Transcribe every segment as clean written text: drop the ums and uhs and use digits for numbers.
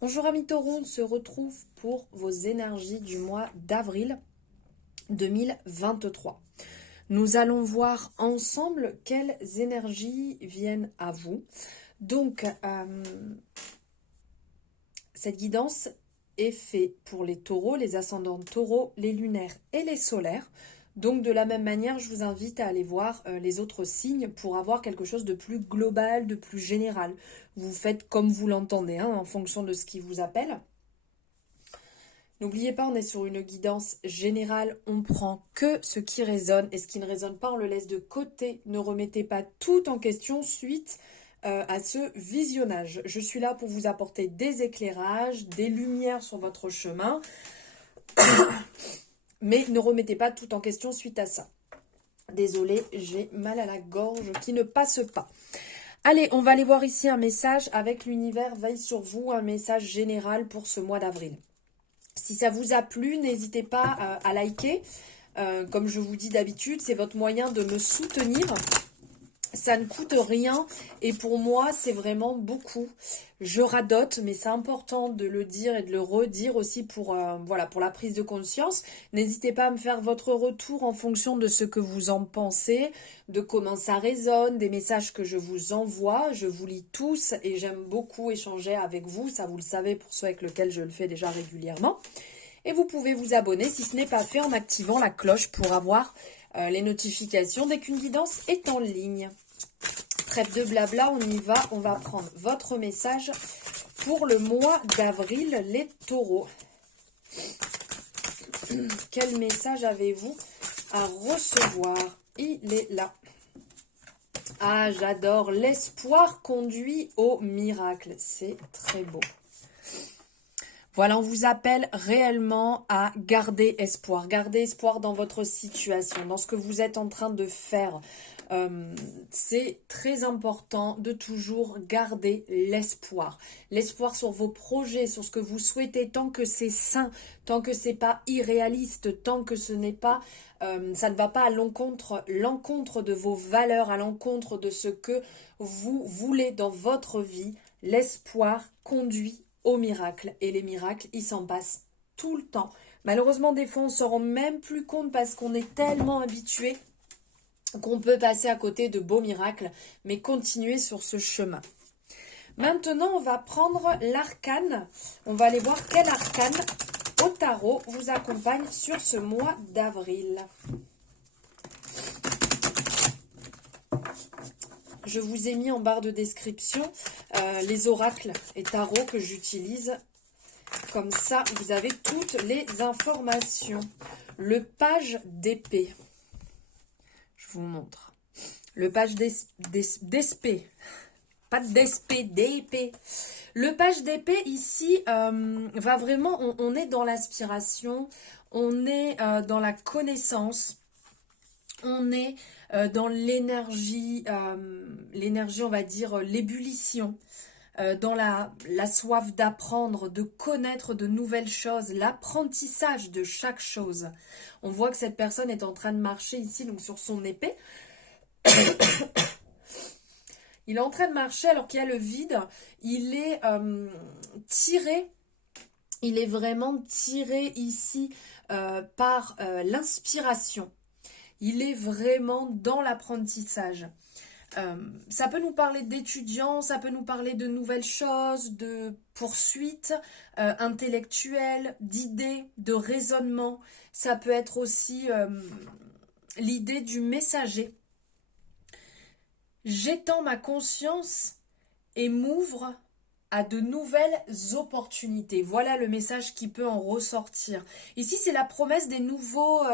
Bonjour amis taureaux, on se retrouve pour vos énergies du mois d'avril 2023. Nous allons voir ensemble quelles énergies viennent à vous. Donc, cette guidance est faite pour les taureaux, les ascendants taureaux, les lunaires et les solaires. Donc de la même manière, je vous invite à aller voir les autres signes pour avoir quelque chose de plus global, de plus général. Vous faites comme vous l'entendez, en fonction de ce qui vous appelle. N'oubliez pas, on est sur une guidance générale, on prend que ce qui résonne et ce qui ne résonne pas, on le laisse de côté. Ne remettez pas tout en question suite à ce visionnage. Je suis là pour vous apporter des éclairages, des lumières sur votre chemin, mais ne remettez pas tout en question suite à ça. Désolée, j'ai mal à la gorge qui ne passe pas. Allez, on va aller voir ici un message avec l'univers veille sur vous, un message général pour ce mois d'avril. Si ça vous a plu, n'hésitez pas à liker. Comme je vous dis d'habitude, c'est votre moyen de me soutenir. Ça ne coûte rien et pour moi, c'est vraiment beaucoup. Je radote, mais c'est important de le dire et de le redire aussi pour, pour la prise de conscience. N'hésitez pas à me faire votre retour en fonction de ce que vous en pensez, de comment ça résonne, des messages que je vous envoie. Je vous lis tous et j'aime beaucoup échanger avec vous. Ça, vous le savez pour ceux avec lesquels je le fais déjà régulièrement. Et vous pouvez vous abonner si ce n'est pas fait en activant la cloche pour avoir les notifications dès qu'une guidance est en ligne. Trêve de blabla, on y va. On va prendre votre message pour le mois d'avril, les taureaux. Quel message avez-vous à recevoir? Il est là. Ah, j'adore. L'espoir conduit au miracle. C'est très beau. Voilà, on vous appelle réellement à garder espoir. Garder espoir dans votre situation, dans ce que vous êtes en train de faire. C'est très important de toujours garder l'espoir. L'espoir sur vos projets, sur ce que vous souhaitez, tant que c'est sain, tant que c'est pas irréaliste, tant que ce n'est pas, ça ne va pas à l'encontre de vos valeurs, à l'encontre de ce que vous voulez dans votre vie. L'espoir conduit au miracle. Et les miracles, ils s'en passent tout le temps. Malheureusement, des fois, on ne se rend même plus compte parce qu'on est tellement habitué qu'on peut passer à côté de beaux miracles, mais continuer sur ce chemin. Maintenant, on va prendre l'arcane. On va aller voir quel arcane au tarot vous accompagne sur ce mois d'avril. Je vous ai mis en barre de description les oracles et tarots que j'utilise. Comme ça, vous avez toutes les informations. Le page d'épée. Je vous montre. Le page d'espée. Pas d'espée, d'épée. Le page d'épée, ici, va vraiment... On est dans l'aspiration. On est dans la connaissance. On est dans l'énergie, on va dire l'ébullition, dans la soif d'apprendre, de connaître de nouvelles choses, l'apprentissage de chaque chose. On voit que cette personne est en train de marcher ici, donc sur son épée. Il est en train de marcher alors qu'il y a le vide. Il est tiré. Il est vraiment tiré ici par l'inspiration. Il est vraiment dans l'apprentissage. Ça peut nous parler d'étudiants, ça peut nous parler de nouvelles choses, de poursuites intellectuelles, d'idées, de raisonnement. Ça peut être aussi l'idée du messager. J'étends ma conscience et m'ouvre à de nouvelles opportunités. Voilà le message qui peut en ressortir. Ici, c'est la promesse des nouveaux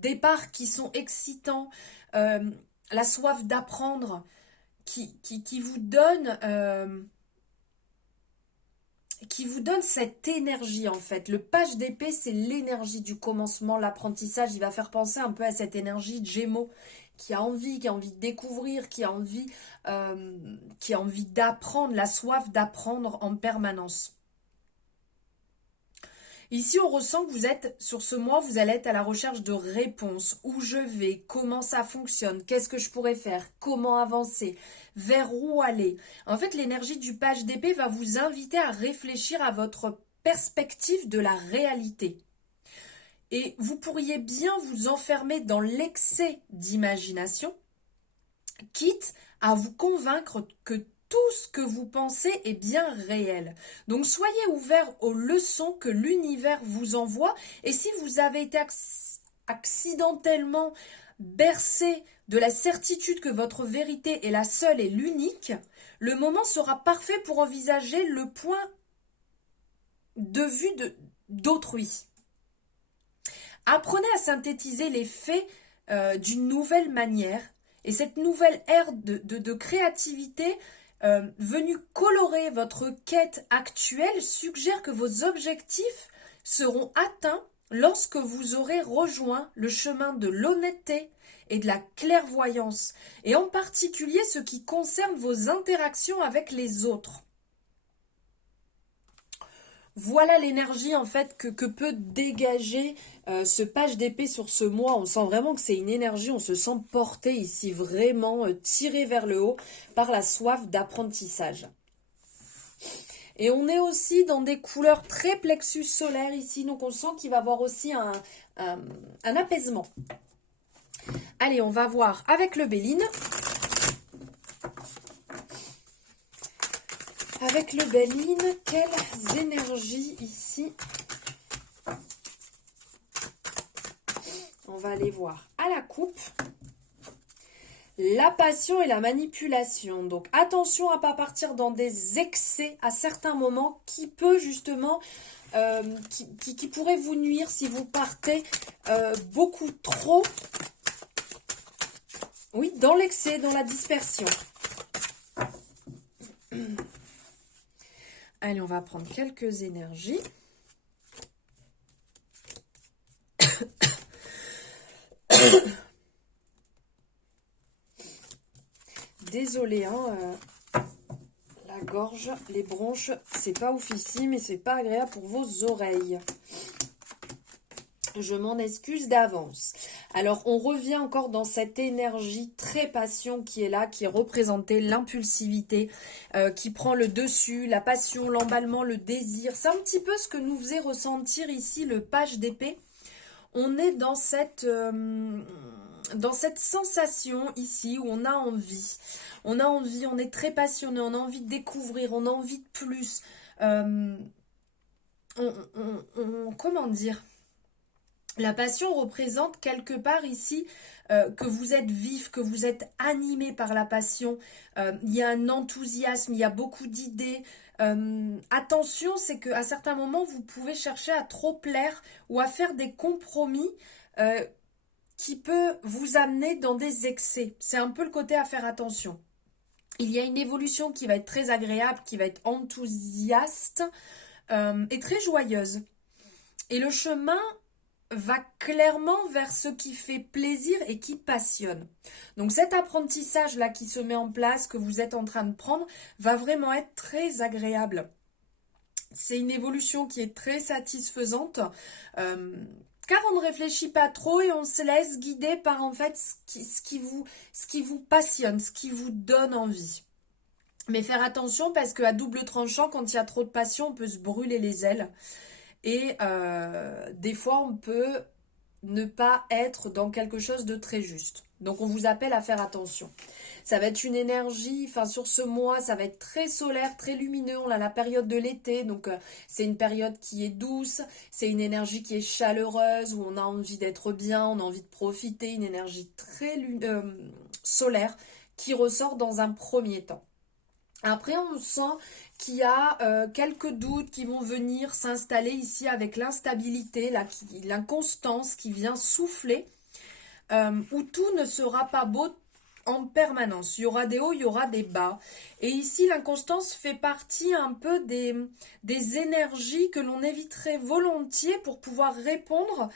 départs qui sont excitants, la soif d'apprendre qui vous donne cette énergie en fait. Le page d'épée, c'est l'énergie du commencement, l'apprentissage. Il va faire penser un peu à cette énergie de Gémeaux qui a envie de découvrir, qui a envie d'apprendre, la soif d'apprendre en permanence. Ici, on ressent que vous êtes, sur ce mois, vous allez être à la recherche de réponses. Où je vais, comment ça fonctionne, qu'est-ce que je pourrais faire, comment avancer, vers où aller. En fait, l'énergie du page d'épée va vous inviter à réfléchir à votre perspective de la réalité. Et vous pourriez bien vous enfermer dans l'excès d'imagination, quitte à vous convaincre que tout ce que vous pensez est bien réel. Donc soyez ouverts aux leçons que l'univers vous envoie, et si vous avez été accidentellement bercé de la certitude que votre vérité est la seule et l'unique, le moment sera parfait pour envisager le point de vue d'autrui. Apprenez à synthétiser les faits d'une nouvelle manière, et cette nouvelle ère de créativité venue colorer votre quête actuelle suggère que vos objectifs seront atteints lorsque vous aurez rejoint le chemin de l'honnêteté et de la clairvoyance, et en particulier ce qui concerne vos interactions avec les autres. Voilà l'énergie en fait que peut dégager ce page d'épée sur ce mois. On sent vraiment que c'est une énergie, on se sent porté ici, vraiment tiré vers le haut par la soif d'apprentissage. Et on est aussi dans des couleurs très plexus solaire ici, donc on sent qu'il va y avoir aussi un apaisement. Allez, on va voir avec le Béline. Avec le Béline, quelles énergies ici? On va aller voir à la coupe. La passion et la manipulation. Donc attention à ne pas partir dans des excès à certains moments qui peut justement, qui pourrait vous nuire si vous partez beaucoup trop, oui, dans l'excès, dans la dispersion. Allez, on va prendre quelques énergies. Désolée, hein, la gorge, les bronches, c'est pas oufissime et c'est pas agréable pour vos oreilles. Je m'en excuse d'avance. Alors, on revient encore dans cette énergie très passion qui est là, qui est représentée, l'impulsivité, qui prend le dessus, la passion, l'emballement, le désir. C'est un petit peu ce que nous faisait ressentir ici le page d'épée. On est dans cette sensation ici où on a envie. On a envie, on est très passionné, on a envie de découvrir, on a envie de plus. Comment dire ? La passion représente quelque part ici que vous êtes vif, que vous êtes animé par la passion. Il y a un enthousiasme, il y a beaucoup d'idées. Attention, c'est qu'à certains moments, vous pouvez chercher à trop plaire ou à faire des compromis qui peut vous amener dans des excès. C'est un peu le côté à faire attention. Il y a une évolution qui va être très agréable, qui va être enthousiaste et très joyeuse. Et le chemin va clairement vers ce qui fait plaisir et qui passionne. Donc cet apprentissage-là qui se met en place, que vous êtes en train de prendre, va vraiment être très agréable. C'est une évolution qui est très satisfaisante, car on ne réfléchit pas trop et on se laisse guider par en fait ce qui vous passionne, ce qui vous donne envie. Mais faire attention parce qu'à double tranchant, quand il y a trop de passion, on peut se brûler les ailes. Et des fois, on peut ne pas être dans quelque chose de très juste. Donc, on vous appelle à faire attention. Ça va être une énergie, enfin sur ce mois, ça va être très solaire, très lumineux. On a la période de l'été, donc c'est une période qui est douce. C'est une énergie qui est chaleureuse, où on a envie d'être bien, on a envie de profiter. Une énergie très solaire qui ressort dans un premier temps. Après, on sent qu'il y a quelques doutes qui vont venir s'installer ici avec l'instabilité, l'inconstance qui vient souffler, où tout ne sera pas beau en permanence. Il y aura des hauts, il y aura des bas. Et ici, l'inconstance fait partie un peu des énergies que l'on éviterait volontiers pour pouvoir répondre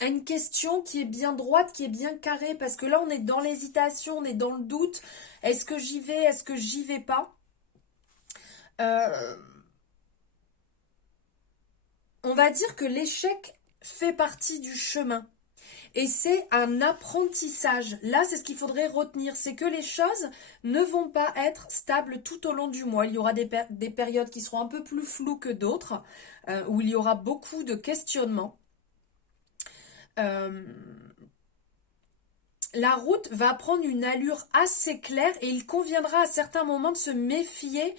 à une question qui est bien droite, qui est bien carrée, parce que là on est dans l'hésitation, on est dans le doute, est-ce que j'y vais, est-ce que j'y vais pas, on va dire que l'échec fait partie du chemin. Et c'est un apprentissage. Là, c'est ce qu'il faudrait retenir, c'est que les choses ne vont pas être stables tout au long du mois. Il y aura des périodes qui seront un peu plus floues que d'autres, où il y aura beaucoup de questionnements. La route va prendre une allure assez claire et il conviendra à certains moments de se méfier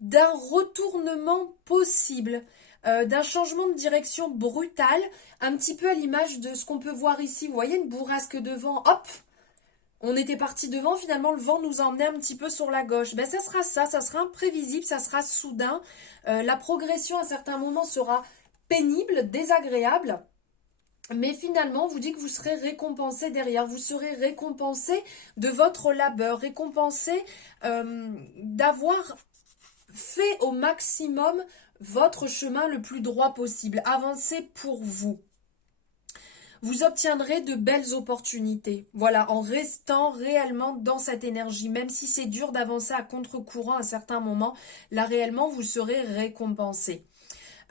d'un retournement possible, d'un changement de direction brutal, un petit peu à l'image de ce qu'on peut voir ici. Vous voyez une bourrasque de vent, hop, on était parti devant, finalement le vent nous a emmené un petit peu sur la gauche. Ben ça sera imprévisible, ça sera soudain. La progression à certains moments sera pénible, désagréable. Mais finalement, vous dites que vous serez récompensé derrière, vous serez récompensé de votre labeur, récompensé d'avoir fait au maximum votre chemin le plus droit possible. Avancez pour vous. Vous obtiendrez de belles opportunités. Voilà, en restant réellement dans cette énergie. Même si c'est dur d'avancer à contre-courant à certains moments, là réellement, vous serez récompensé.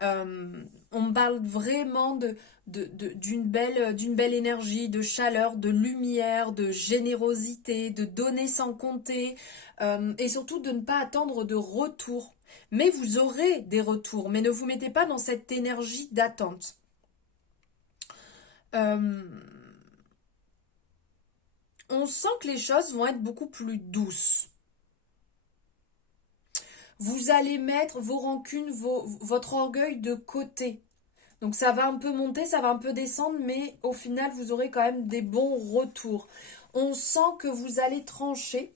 On parle vraiment d'une belle énergie, de chaleur, de lumière, de générosité, de donner sans compter, et surtout de ne pas attendre de retour. Mais vous aurez des retours, mais ne vous mettez pas dans cette énergie d'attente. On sent que les choses vont être beaucoup plus douces. Vous allez mettre vos rancunes, votre orgueil de côté. Donc ça va un peu monter, ça va un peu descendre, mais au final, vous aurez quand même des bons retours. On sent que vous allez trancher,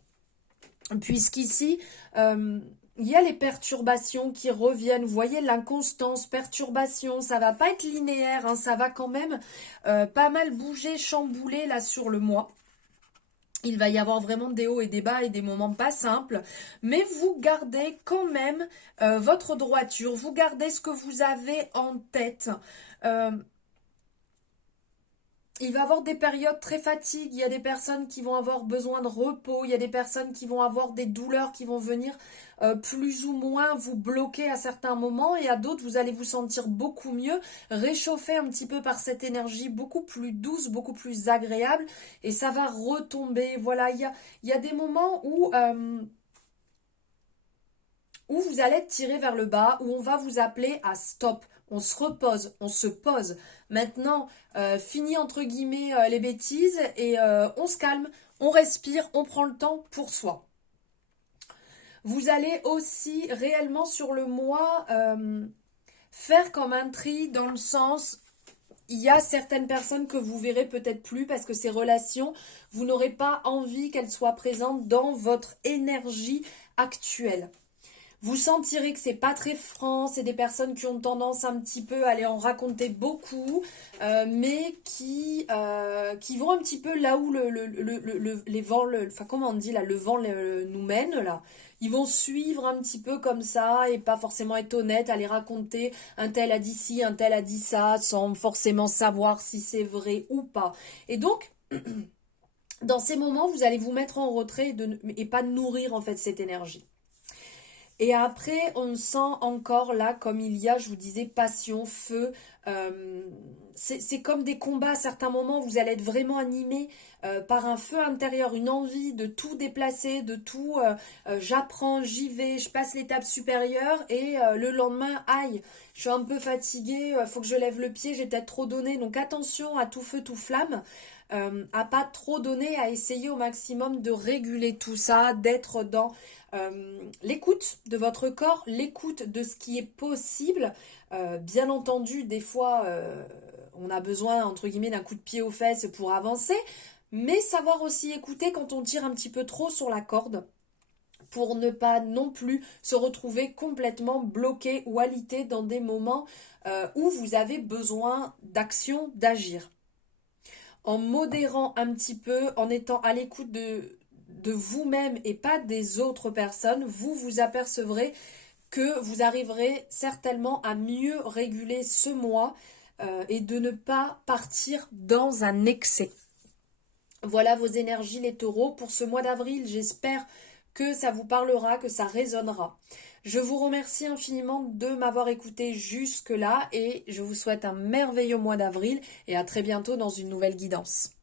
puisqu'ici, il y a les perturbations qui reviennent. Vous voyez l'inconstance, perturbation, ça va pas être linéaire, hein, ça va quand même pas mal bouger, chambouler là sur le mois. Il va y avoir vraiment des hauts et des bas et des moments pas simples, mais vous gardez quand même votre droiture, vous gardez ce que vous avez en tête. Il va y avoir des périodes très fatigues, il y a des personnes qui vont avoir besoin de repos, il y a des personnes qui vont avoir des douleurs qui vont venir plus ou moins vous bloquer à certains moments et à d'autres vous allez vous sentir beaucoup mieux, réchauffé un petit peu par cette énergie beaucoup plus douce, beaucoup plus agréable et ça va retomber. Voilà, il y a des moments où vous allez être tiré vers le bas, où on va vous appeler à stop. On se repose, on se pose. Maintenant, fini entre guillemets les bêtises et on se calme, on respire, on prend le temps pour soi. Vous allez aussi réellement sur le mois faire comme un tri dans le sens, il y a certaines personnes que vous verrez peut-être plus parce que ces relations, vous n'aurez pas envie qu'elles soient présentes dans votre énergie actuelle. Vous sentirez que c'est pas très franc, c'est des personnes qui ont tendance un petit peu à aller en raconter beaucoup, mais qui vont un petit peu là où les vents, enfin comment on dit là, le vent nous mène là. Ils vont suivre un petit peu comme ça et pas forcément être honnêtes, aller raconter un tel a dit ci, un tel a dit ça, sans forcément savoir si c'est vrai ou pas. Et donc, dans ces moments, vous allez vous mettre en retrait et pas nourrir en fait cette énergie. Et après, on sent encore là, comme il y a, je vous disais, passion, feu. C'est comme des combats à certains moments, vous allez être vraiment animé par un feu intérieur, une envie de tout déplacer, de tout, j'apprends, j'y vais, je passe l'étape supérieure et le lendemain, aïe, je suis un peu fatiguée, faut que je lève le pied, j'ai peut-être trop donné. Donc attention à tout feu, tout flamme. À pas trop donner, à essayer au maximum de réguler tout ça, d'être dans l'écoute de votre corps, l'écoute de ce qui est possible. Bien entendu, des fois, on a besoin, entre guillemets, d'un coup de pied aux fesses pour avancer, mais savoir aussi écouter quand on tire un petit peu trop sur la corde pour ne pas non plus se retrouver complètement bloqué ou alité dans des moments où vous avez besoin d'action, d'agir. En modérant un petit peu, en étant à l'écoute de vous-même et pas des autres personnes, vous vous apercevrez que vous arriverez certainement à mieux réguler ce mois et de ne pas partir dans un excès. Voilà vos énergies les taureaux. Pour ce mois d'avril, j'espère que ça vous parlera, que ça résonnera. Je vous remercie infiniment de m'avoir écouté jusque-là et je vous souhaite un merveilleux mois d'avril et à très bientôt dans une nouvelle guidance.